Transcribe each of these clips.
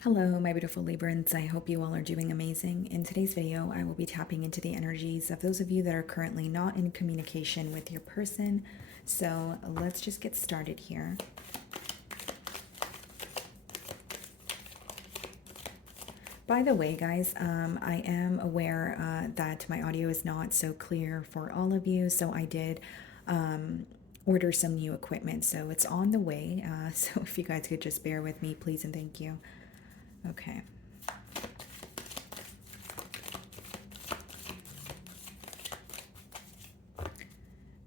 Hello, my beautiful Librans. I hope you all are doing amazing. In today's video, I will be tapping into the energies of those of you that are currently not in communication with your person. So let's just get started here. By the way, guys, I am aware that my audio is not so clear for all of you, so I did order some new equipment, so it's on the way. So if you guys could just bear with me, please and thank you. Okay.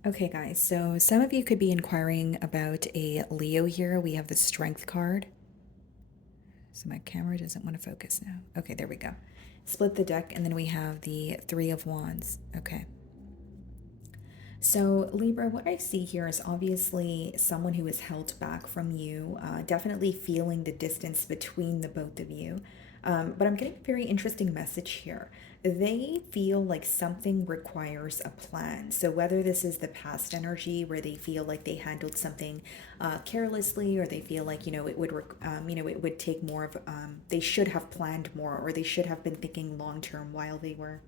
Okay, guys, so some of you could be inquiring about a Leo here. We have the Strength card. So my camera doesn't want to focus now. Okay, there we go. Split the deck, and then we have the Three of Wands. Okay. So, Libra, what I see here is obviously someone who is held back from you, definitely feeling the distance between the both of you. But I'm getting a very interesting message here. They feel like something requires a plan. So, whether this is the past energy where they feel like they handled something carelessly, or they feel like, it would take more of, they should have planned more, or they should have been thinking long term while they were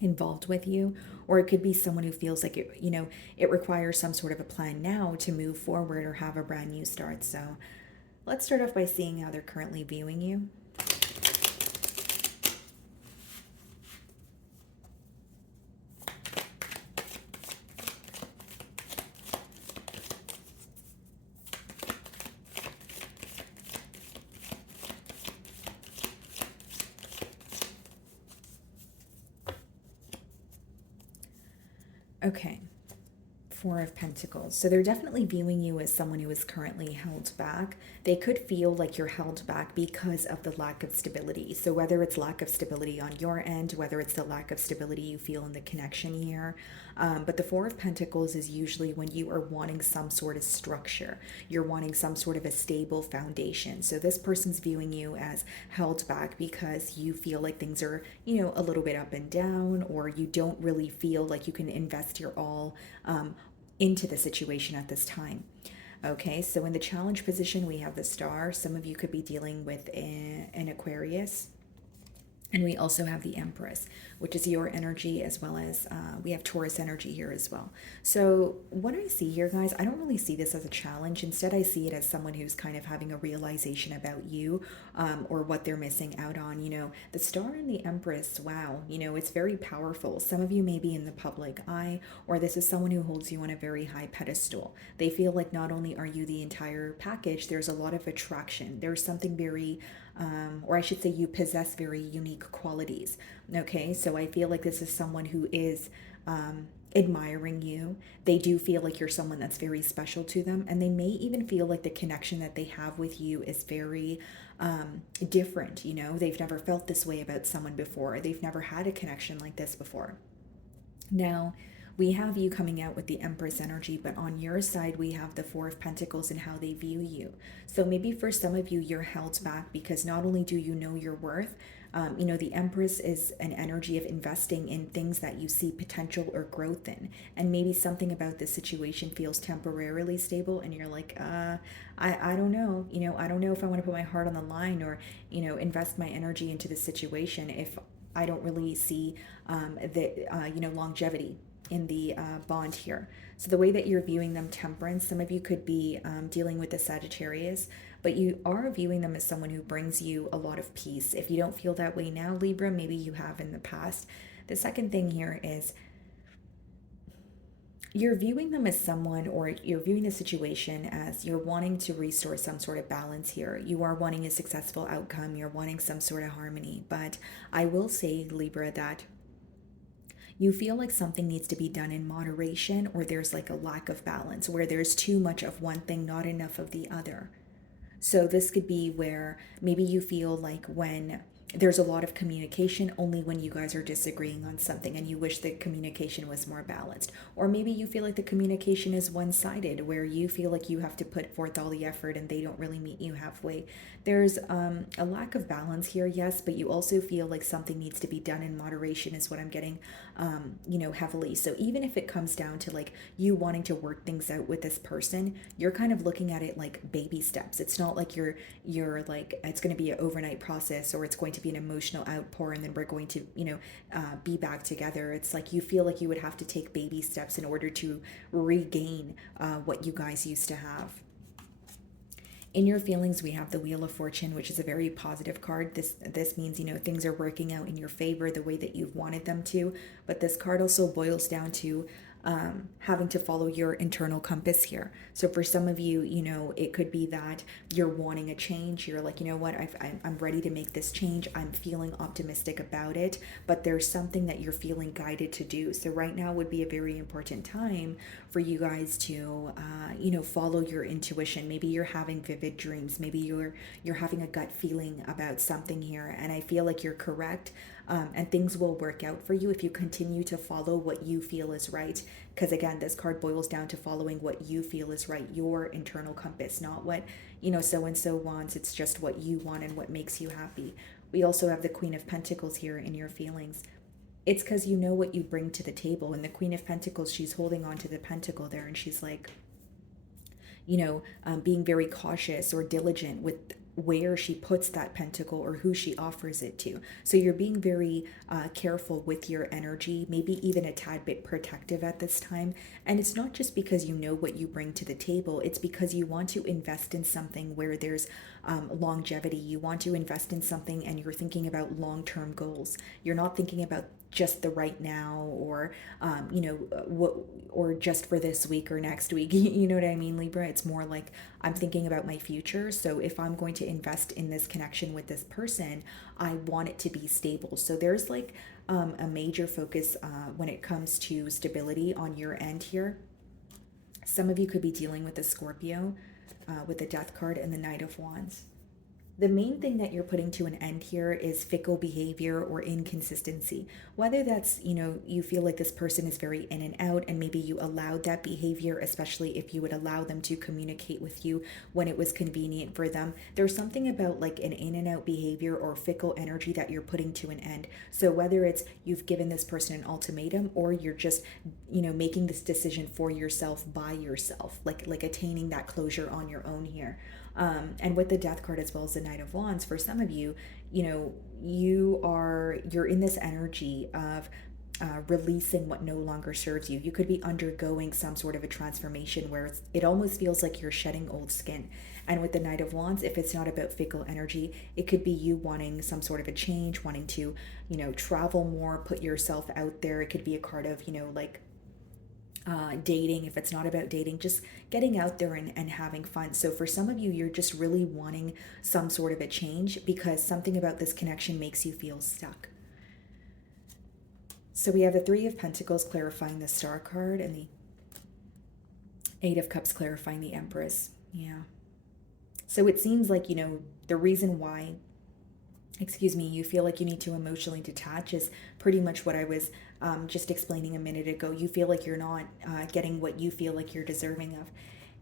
involved with you, or it could be someone who feels like it requires some sort of a plan now to move forward or have a brand new start. So let's start off by seeing how they're currently viewing you. Okay, Four of Pentacles. So they're definitely viewing you as someone who is currently held back. They could feel like you're held back because of the lack of stability. So whether it's lack of stability on your end, whether it's the lack of stability you feel in the connection here. But the Four of Pentacles is usually when you are wanting some sort of structure. You're wanting some sort of a stable foundation. So this person's viewing you as held back because you feel like things are, a little bit up and down, or you don't really feel like you can invest your all into the situation at this time. Okay, so in the challenge position, we have the Star. Some of you could be dealing with an Aquarius. And we also have the Empress, which is your energy, as well as we have Taurus energy here as well. So what I see here, guys, I don't really see this as a challenge. Instead, I see it as someone who's kind of having a realization about you, or what they're missing out on. The Star and the Empress, wow, it's very powerful. Some of you may be in the public eye, or this is someone who holds you on a very high pedestal. They feel like not only are you the entire package, there's a lot of attraction. There's something very or I should say, you possess very unique qualities. Okay, so I feel like this is someone who is admiring you. They do feel like you're someone that's very special to them, and they may even feel like the connection that they have with you is very different. They've never felt this way about someone before, they've never had a connection like this before. Now, we have you coming out with the Empress energy, but on your side, we have the Four of Pentacles and how they view you. So maybe for some of you, you're held back because not only do you know your worth, the Empress is an energy of investing in things that you see potential or growth in. And maybe something about this situation feels temporarily stable, and you're like, I don't know. I don't know if I want to put my heart on the line, or, invest my energy into this situation if I don't really see longevity in the bond here. So the way that you're viewing them, Temperance, some of you could be dealing with the Sagittarius, but you are viewing them as someone who brings you a lot of peace. If you don't feel that way now, Libra, maybe you have in the past. The second thing here is you're viewing them as someone, or you're viewing the situation as you're wanting to restore some sort of balance here. You are wanting a successful outcome. You're wanting some sort of harmony. But I will say, Libra, that you feel like something needs to be done in moderation, or there's like a lack of balance where there's too much of one thing, not enough of the other. So this could be where maybe you feel like when there's a lot of communication only when you guys are disagreeing on something and you wish the communication was more balanced. Or maybe you feel like the communication is one-sided, where you feel like you have to put forth all the effort and they don't really meet you halfway. There's a lack of balance here, yes, but you also feel like something needs to be done in moderation, is what I'm getting, heavily. So even if it comes down to like you wanting to work things out with this person, you're kind of looking at it like baby steps. It's not like you're like it's going to be an overnight process, or it's going to be an emotional outpour and then we're going to be back together. It's like you feel like you would have to take baby steps in order to regain what you guys used to have. In your feelings, we have the Wheel of Fortune, which is a very positive card. This means, things are working out in your favor the way that you've wanted them to. But this card also boils down to having to follow your internal compass here. So for some of you, it could be that you're wanting a change. You're like, you know what, I'm ready to make this change. I'm feeling optimistic about it, but there's something that you're feeling guided to do. So right now would be a very important time for you guys to, follow your intuition. Maybe you're having vivid dreams. Maybe you're having a gut feeling about something here, and I feel like you're correct. And things will work out for you if you continue to follow what you feel is right. Because again, this card boils down to following what you feel is right, your internal compass, not what, so and so wants. It's just what you want and what makes you happy. We also have the Queen of Pentacles here in your feelings. It's because you know what you bring to the table. And the Queen of Pentacles, she's holding on to the pentacle there, and she's like, being very cautious or diligent with where she puts that pentacle or who she offers it to. So you're being very careful with your energy, maybe even a tad bit protective at this time. And it's not just because you know what you bring to the table, it's because you want to invest in something where there's longevity. You want to invest in something and you're thinking about long-term goals. You're not thinking about just the right now, or what, or just for this week or next week. You know what I mean, Libra? It's more like I'm thinking about my future. So if I'm going to invest in this connection with this person, I want it to be stable. So there's like a major focus when it comes to stability on your end here. Some of you could be dealing with a Scorpio with the Death card and the Knight of Wands. The main thing that you're putting to an end here is fickle behavior or inconsistency. Whether that's, you feel like this person is very in and out, and maybe you allowed that behavior, especially if you would allow them to communicate with you when it was convenient for them. There's something about like an in and out behavior or fickle energy that you're putting to an end. So whether it's you've given this person an ultimatum, or you're just, making this decision for yourself by yourself, like attaining that closure on your own here. And with the Death card as well as the Knight of Wands, for some of you, you're in this energy of releasing what no longer serves you. You could be undergoing some sort of a transformation where it almost feels like you're shedding old skin. And with the Knight of Wands, if it's not about fickle energy, it could be you wanting some sort of a change, wanting to, travel more, put yourself out there. It could be a card of, dating. If it's not about dating, just getting out there and having fun. So for some of you, you're just really wanting some sort of a change because something about this connection makes you feel stuck. So we have the Three of Pentacles clarifying the Star card, and the Eight of Cups clarifying the Empress. Yeah. So it seems like, the reason why, you feel like you need to emotionally detach is pretty much what I was just explaining a minute ago. You feel like you're not getting what you feel like you're deserving of.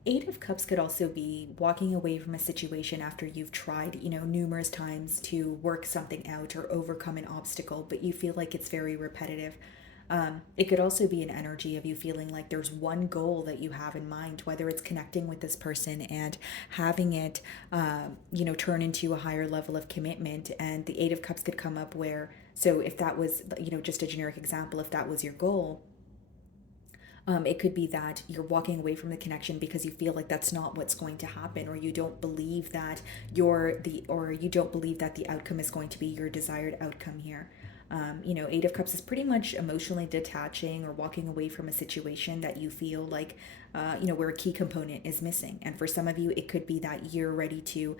Eight of Cups could also be walking away from a situation after you've tried, numerous times to work something out or overcome an obstacle, but you feel like it's very repetitive. It could also be an energy of you feeling like there's one goal that you have in mind, whether it's connecting with this person and having it, turn into a higher level of commitment. And the Eight of Cups could come up where, so if that was, just a generic example, if that was your goal, it could be that you're walking away from the connection because you feel like that's not what's going to happen, or you don't believe that you don't believe that the outcome is going to be your desired outcome here. Eight of Cups is pretty much emotionally detaching or walking away from a situation that you feel like where a key component is missing. And for some of you, it could be that you're ready to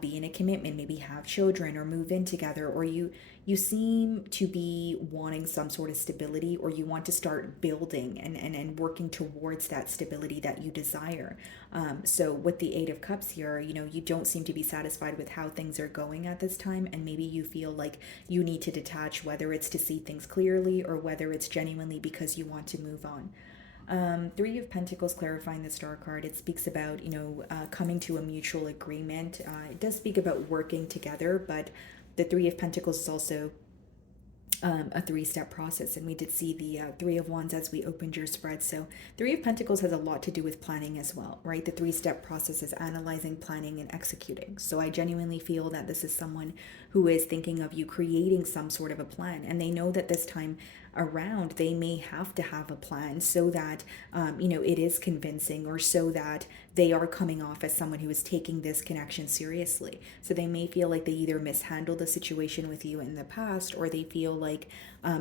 be in a commitment, maybe have children or move in together, or you seem to be wanting some sort of stability, or you want to start building and working towards that stability that you desire. So with the Eight of Cups here, you don't seem to be satisfied with how things are going at this time, and maybe you feel like you need to detach, whether it's to see things clearly or whether it's genuinely because you want to move on. Three of Pentacles, clarifying the Star card, it speaks about, coming to a mutual agreement. It does speak about working together, but the Three of Pentacles is also a three-step process, and we did see the Three of Wands as we opened your spread. So Three of Pentacles has a lot to do with planning as well, right? The three-step process is analyzing, planning, and executing. So I genuinely feel that this is someone who is thinking of you creating some sort of a plan, and they know that this time around they may have to have a plan so that it is convincing, or so that they are coming off as someone who is taking this connection seriously. So they may feel like they either mishandled the situation with you in the past, or they feel like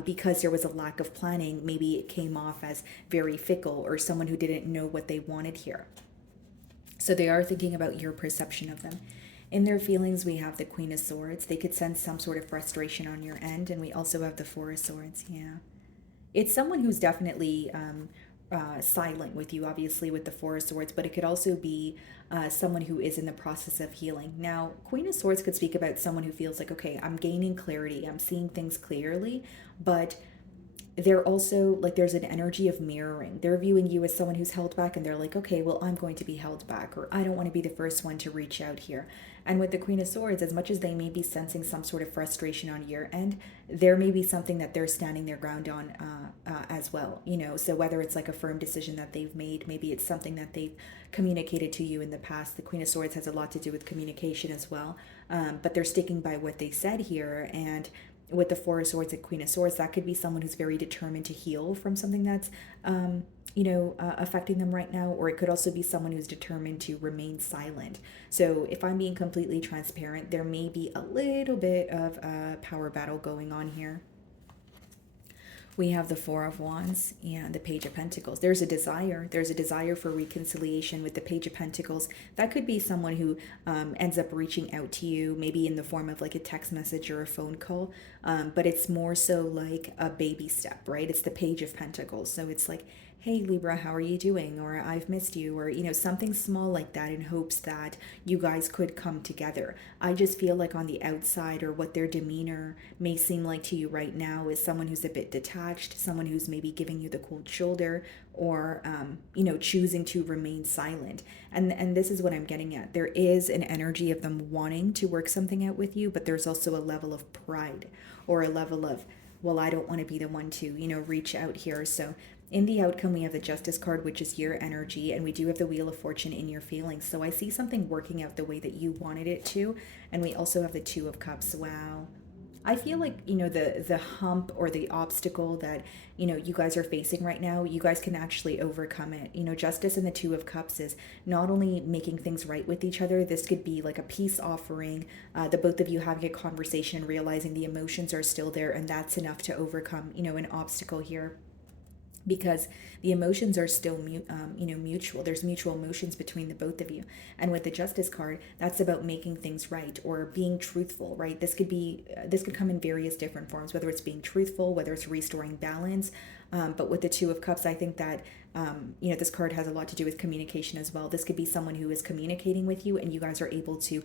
because there was a lack of planning, maybe it came off as very fickle or someone who didn't know what they wanted here. So they are thinking about your perception of them. In their feelings, we have the Queen of Swords. They could sense some sort of frustration on your end. And we also have the Four of Swords. Yeah. It's someone who's definitely silent with you, obviously, with the Four of Swords, but it could also be someone who is in the process of healing. Now, Queen of Swords could speak about someone who feels like, okay, I'm gaining clarity, I'm seeing things clearly, but they're also like, there's an energy of mirroring. They're viewing you as someone who's held back, and they're like, okay, well, I'm going to be held back, or I don't want to be the first one to reach out here. And with the Queen of Swords, as much as they may be sensing some sort of frustration on your end, there may be something that they're standing their ground on as well. So whether it's like a firm decision that they've made, maybe it's something that they've communicated to you in the past. The Queen of Swords has a lot to do with communication as well, but they're sticking by what they said here. And with the Four of Swords and Queen of Swords, that could be someone who's very determined to heal from something that's affecting them right now, or it could also be someone who's determined to remain silent. So if I'm being completely transparent, there may be a little bit of a power battle going on here. We have the Four of Wands and the Page of Pentacles. There's a desire for reconciliation with the Page of Pentacles. That could be someone who ends up reaching out to you, maybe in the form of like a text message or a phone call, but it's more so like a baby step, right? It's the Page of Pentacles. So it's like, hey Libra, how are you doing? Or I've missed you, or something small like that, in hopes that you guys could come together. I just feel like on the outside, or what their demeanor may seem like to you right now, is someone who's a bit detached, someone who's maybe giving you the cold shoulder, or choosing to remain silent. And this is what I'm getting at. There is an energy of them wanting to work something out with you, but there's also a level of pride, or a level of, well, I don't want to be the one to reach out here. So in the outcome, we have the Justice card, which is your energy, and we do have the Wheel of Fortune in your feelings. So I see something working out the way that you wanted it to. And we also have the Two of Cups. Wow. I feel like, the hump or the obstacle that, you guys are facing right now, you guys can actually overcome it. Justice and the Two of Cups is not only making things right with each other. This could be like a peace offering, the both of you having a conversation, realizing the emotions are still there, and that's enough to overcome, an obstacle here, because the emotions are still mutual. There's mutual emotions between the both of you. And with the Justice card, that's about making things right, or being truthful, right? This could come in various different forms, whether it's being truthful, whether it's restoring balance. But with the Two of Cups, I think that this card has a lot to do with communication as well. This could be someone who is communicating with you, and you guys are able to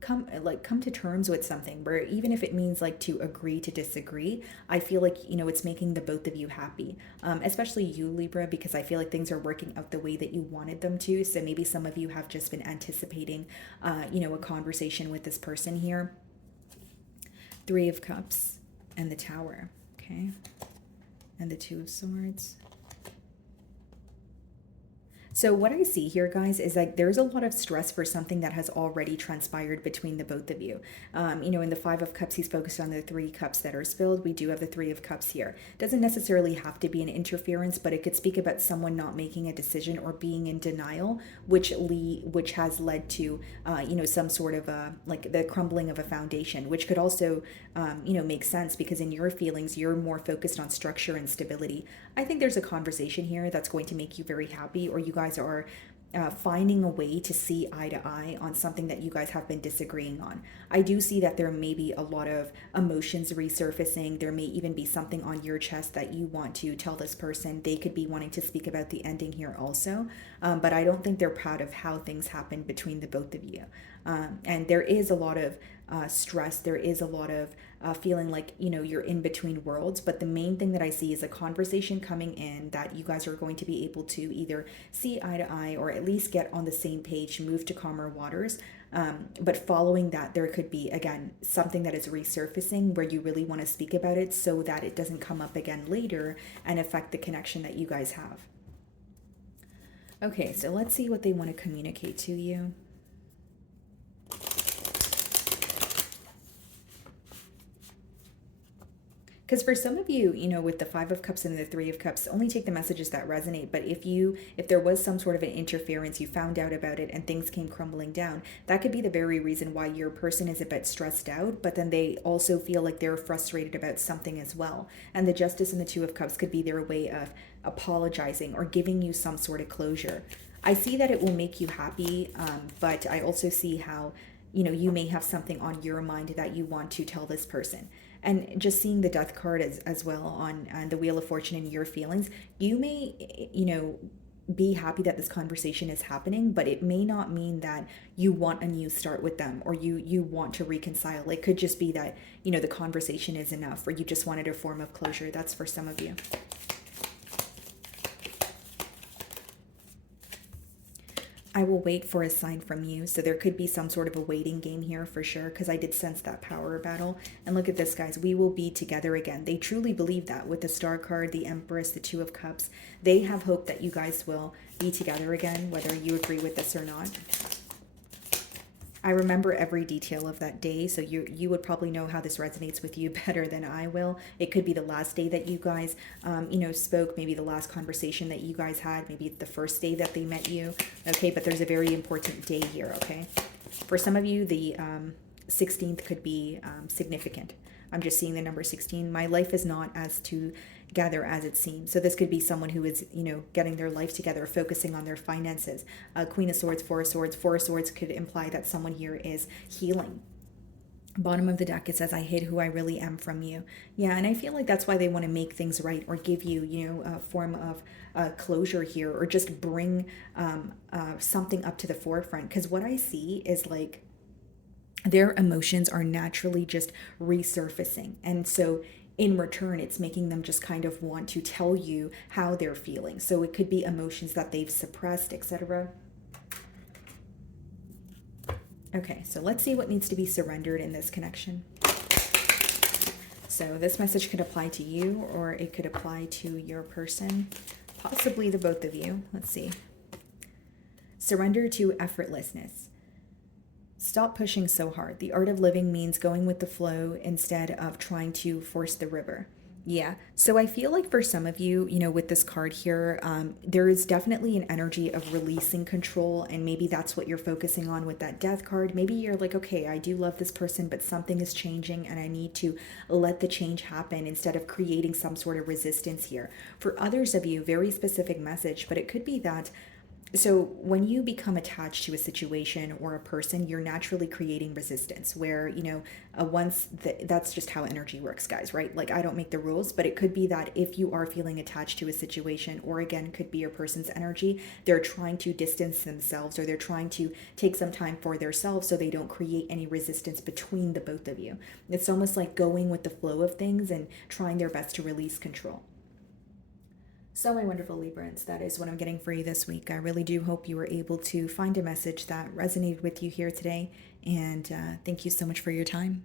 come to terms with something, where even if it means like to agree to disagree, I feel like it's making the both of you happy, especially you, Libra, because I feel like things are working out the way that you wanted them to. So maybe some of you have just been anticipating a conversation with this person here. Three of Cups and the Tower. Okay, and the Two of Swords. So what I see here, guys, is like there's a lot of stress for something that has already transpired between the both of you. In the Five of Cups, he's focused on the Three Cups that are spilled. We do have the Three of Cups here. Doesn't necessarily have to be an interference, but it could speak about someone not making a decision or being in denial, which has led to, some sort of like the crumbling of a foundation, which could also, make sense because in your feelings, you're more focused on structure and stability. I think there's a conversation here that's going to make you very happy, or you guys are finding a way to see eye to eye on something that you guys have been disagreeing on. I do see that there may be a lot of emotions resurfacing. There may even be something on your chest that you want to tell this person. They could be wanting to speak about the ending here also, but I don't think they're proud of how things happened between the both of you. And there is a lot of stress. There is a lot of feeling like you're in between worlds, but the main thing that I see is a conversation coming in that you guys are going to be able to either see eye to eye or at least get on the same page, move to calmer waters. But following that, there could be again something that is resurfacing where you really want to speak about it so that it doesn't come up again later and affect the connection that you guys have. Okay, so let's see what they want to communicate to you. Because for some of you, with the Five of Cups and the Three of Cups, only take the messages that resonate. But if there was some sort of an interference, you found out about it and things came crumbling down, that could be the very reason why your person is a bit stressed out, but then they also feel like they're frustrated about something as well. And the Justice and the Two of Cups could be their way of apologizing or giving you some sort of closure. I see that it will make you happy, but I also see how, you may have something on your mind that you want to tell this person. And just seeing the Death card as well on the Wheel of Fortune and your feelings, you may, be happy that this conversation is happening, but it may not mean that you want a new start with them or you want to reconcile. It could just be that, the conversation is enough or you just wanted a form of closure. That's for some of you. I will wait for a sign from you. So there could be some sort of a waiting game here for sure, because I did sense that power battle. And look at this, guys. We will be together again. They truly believe that with the Star card, the Empress, the Two of Cups. They have hope that you guys will be together again, whether you agree with this or not. I remember every detail of that day, so you would probably know how this resonates with you better than I will. It could be the last day that you guys, spoke, maybe the last conversation that you guys had, maybe the first day that they met you, okay? But there's a very important day here, okay? For some of you, the 16th could be significant. I'm just seeing the number 16. My life is not as together as it seems. So this could be someone who is, getting their life together, focusing on their finances. Queen of Swords, Four of Swords. Four of Swords could imply that someone here is healing. Bottom of the deck, it says, I hid who I really am from you. Yeah, and I feel like that's why they want to make things right or give you, a form of closure here or just bring something up to the forefront. Because what I see is like, their emotions are naturally just resurfacing. And so in return, it's making them just kind of want to tell you how they're feeling. So it could be emotions that they've suppressed, etc. Okay, so let's see what needs to be surrendered in this connection. So this message could apply to you or it could apply to your person, possibly the both of you. Let's see. Surrender to effortlessness. Stop pushing so hard. The art of living means going with the flow instead of trying to force the river. Yeah. So I feel like for some of you, with this card here, there is definitely an energy of releasing control. And maybe that's what you're focusing on with that Death card. Maybe you're like, okay, I do love this person, but something is changing and I need to let the change happen instead of creating some sort of resistance here. For others of you, very specific message, but it could be that so when you become attached to a situation or a person, you're naturally creating resistance where, that's just how energy works, guys, right? Like I don't make the rules, but it could be that if you are feeling attached to a situation or again, could be a person's energy, they're trying to distance themselves or they're trying to take some time for themselves so they don't create any resistance between the both of you. It's almost like going with the flow of things and trying their best to release control. So my wonderful Librans, that is what I'm getting for you this week. I really do hope you were able to find a message that resonated with you here today. And thank you so much for your time.